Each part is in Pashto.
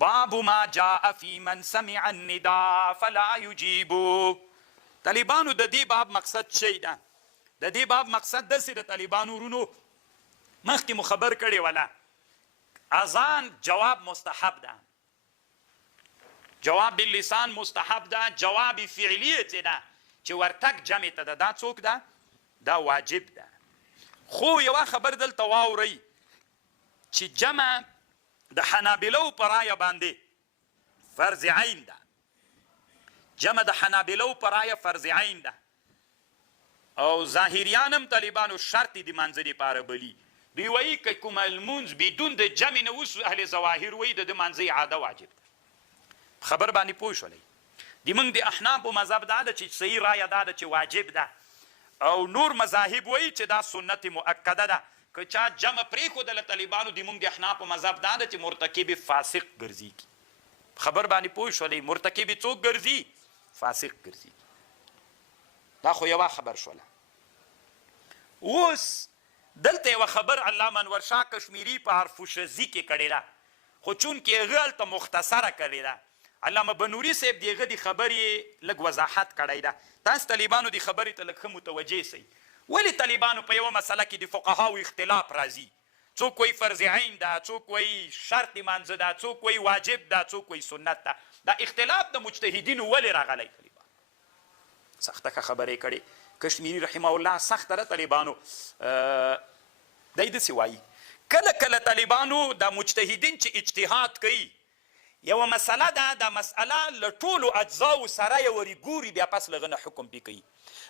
باب ما جاء في من سمع النداء فلا يجيب. طالبانو د دې باب مقصد شي ده، د دې باب مقصد داسې د طالبانو ورونو مخکې مو خبر کړې وله، اذان جواب مستحب ده، جواب باللسان مستحب ده، جواب فعلی چې ده چې ورتګ جمع ته ده دا څوک ده؟ دا واجب ده. خو یوه خبر دلته واورئ چې جمع د حنابلو په رایه باندې فرض عین ده، جمع د حنابلو په رایه فرض عین ده، او ظاهریان هم طالبانو شرط د منځه دپاره بلي، دوی وایي که کوم لمونځ بدون د جمع نه وسو اهل ظواهر وایي د منځه اعاده واجب ده. خبر باندې پوه شولئ. د موږ د احنافو مذهب دا ده چې صحیح رایه دا ده چې واجب ده، او نور مذاهب وایي چې دا سنت مؤکده ده. که چا جمع پرېښودله طالبانو د موږ د احنافو مذهب دا ده چې مرتکب فاسق ګرځېږي. خبر باندې پوه شولئ. مرتکب څوک ګرځي؟ فاسق ګرځي. دا خو یوه خبر شوله. اوس دلته یوه خبر علامه انور شاه کشمیري په حرف شذي کې کړې ده، خو چونکې هغه هلته مختصره کړې ده، علامه بنوري صاحب د هغه د خبرې لږ وضاحت کړی ده. تاسو طالبانو د خبرې ته لږ ښه متوجه سئ. ولې طالبانو په یوه مسله کې د فقهاو اختلاف راځي؟ څوک وایي فرض عین ده، څوک وایي شرط منځه ده، څوک وایي واجب ده، څوک وایي سنت ده. دا اختلاف د مجتهدینو ولې راغلی؟ طالبان سخته ښه خبرې کړې. کشمیري رحمه الله سخته ده. طالبانو دی داسې وایي کله کله طالبانو دا مجتهدین چې اجتهاد کوي، یوه مسله ده، دا مسئله له ټولو اجزاو سره یې ورې ګوري، بیا پس له هغه نه حکم پې کوي.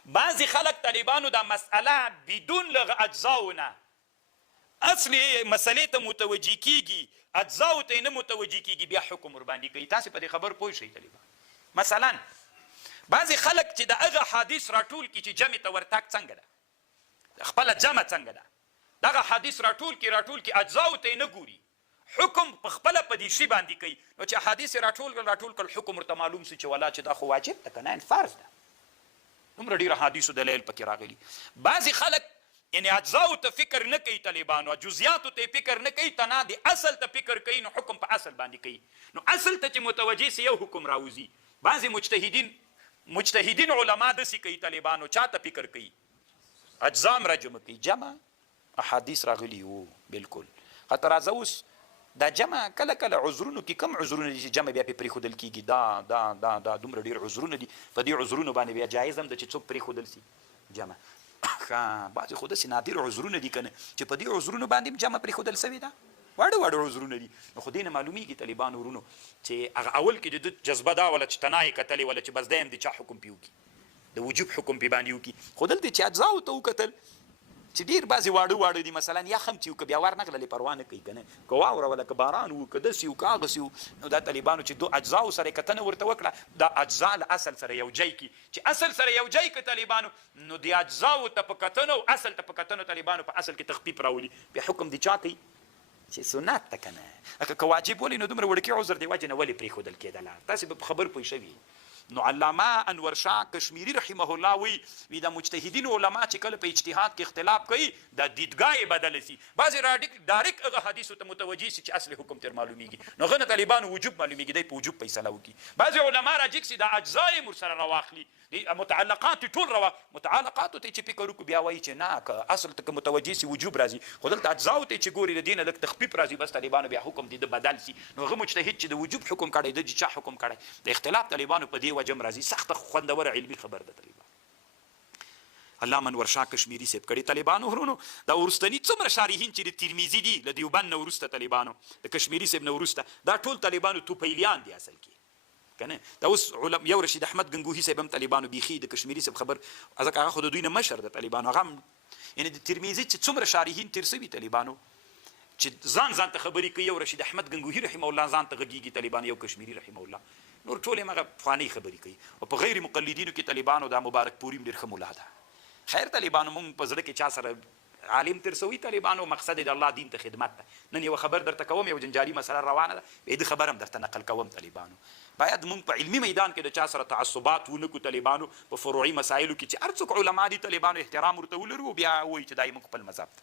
بعضې خلک طالبانو دا مسئله بدون له اجزاو نه اصلي مسئلې ته متوجه کیږي، اجزاو ته یې نه متوجه کیږي، بیا حکم ورباندې کوي. تاسې په دې خبر پوه شئ. طالبان مثلا بعضې خلک چې د هغه حدیث راټول کړي چې جمع ته ورتګ څنګه ده، خپله جمع څنګه ده، دغه حدیث راټول کړي اجزاو ته یې نه ګوري، حکم په خپله په دې شي باندې کوي. نو چې حدیث یې راټول کړل حکم ورته معلوم سو چې ولا چې دا خو واجب ده که نه فرض ده. دومره ډېره حدیثو دلایل پکې راغلي. بعضې خلک یعنی اجزاو ته فکر نه کوي طالبانو، جزیاتو ته فکر نه کوي، تنا د اصل ته فکر کوي، نو حکم په اصل باندې کوي. نو اصل ته چې متوجه سي یو حکم راوځي. بعضې مجتهدین علما داسې کوي طالبانو، چا ته فکر کوي؟ اجزا هم را جمع کوي. جمع احادیث راغلي وو بلکل. حتی راځه اوس دا جمع کله کله عذرونو کې کم عذرونه دي چې جمع بیا پې پرېښودل کېږي. دا دومره ډېر عذرونه دي، په دې عذرونو باندې بیا جایز هم ده چې څوک پرېښودل سي جمع. ښه بعضې خو داسې نادر عذرونه دي که نه چې په دې عذرونو باندې هم جمع پرېښودل سوې ده، واړه عذرونه دي. نو خو دې نه معلومیږي طالبانو ورونو چې هغه اول کې د ده جذبه دا وله چې تنا یې کتلې وله چې بس دی هم د چا حکم پې وکړي، د وجوب حکم پې باندې وکړي. خو دلته چې اجزاو ته وکتل چې ډېر بعضې واړه دي، مثلا یخ هم چې و که بیا ورنغللې پروا نه کوي که نه، که واوره وله که باران و که داسې و که هغسې و. نو دا طالبانو چې دو اجزاو سره یې کتنه ورته وکړه، دا اجزا له اصل سره یو ځای کړي. چې اصل سره یو ځای کړي طالبانو، نو د اجزاو ته په کتنو او اصل ته په کتنو طالبانو په اصل کې تخفیف راولي، بیا حکم د چا کوي؟ چې سنت ته که نه. که واجب ولې نو دومره وړکې عذر د وجې نه ولې پرېښودل کېدله؟ تاسې به په خبر پوه شوي. نو علامه انور شاه کشمیري رحمه الله وی دا مجتهدین علما چې کله په اجتهاد کې اختلاف کوي دا دیدګاه یې بدله سي. بعضې ډایرکټ هغه حدیثو ته متوجه سي چې اصل حکم تر معلومیږي، نو هغه نه طالبانو وجوب معلومیږي، دی په وجوب فیصله وکړي. بعضې علما راجګ سي دا اجزا یې ورسره راواخلي، متعلقات ټول متعلقاتو ته چې فکر وکړو بیا وایي چې نه که اصل ته که متوجه سي وجوب راځي، خو دلته اجزاو ته چې ګوري د دې نه لږ تخفیف راځي، بس طالبانو بیا حکم د ده بدل سي. نو هغه مجتهد چې د وجوب حکم کړی د چا حکم کړی، د اختلاف طالبانو په دې وجه هم راځي. سخته خوندوره علمي خبر ده طالبان. علامه انور شاه کشمیري صاحب کړي. طالبانو ورونو دا وروستني څومره شارحین چې د ترمیزي دي له دیوبند نه وروسته طالبانو د کشمیري صاحب نه وروسته دا ټول طالبانو توپیلیان دي اصل کې که نه. دا اوس یو رشید احمد ګنګوهي صاحب هم طالبانو بیخي د کشمیري صاحب خبر ځکه هغه خو د دوی نه مشر د طالبانو، هغه هم یعنې د ترمیزي چې څومره شارحین تېر سوي طالبانو چې ځان ته خبرې کوي. یو رشید احمد ګنګوهي رحمه الله ځان ته غږېږي طالبان، یو کشمیري رحمه الله، نور ټول یې هغه پخوانۍ خبرې کوي. او په غیر مقلدینو کې طالبانو دا مبارک پوري هم ډېر ښه ملا ده. خیر طالبانو مونږ په زړه کې چا سره عالم ترسوي طالبانو، مقصد د الله دین ته خدمت ده. نن یو خبر درته کوم، یو جنجالي مسله روانه ده، به د خبر هم درته نقل کوم. طالبانو باید مونږ په علمي میدان کې د چا سره تعصبات ونه کړو. طالبانو په فروعي مسایلو کې چې هر څوک علما دي طالبانو احترام ورته ولرو، بیا وایي چې دا یې موږ خپل مذهب ده.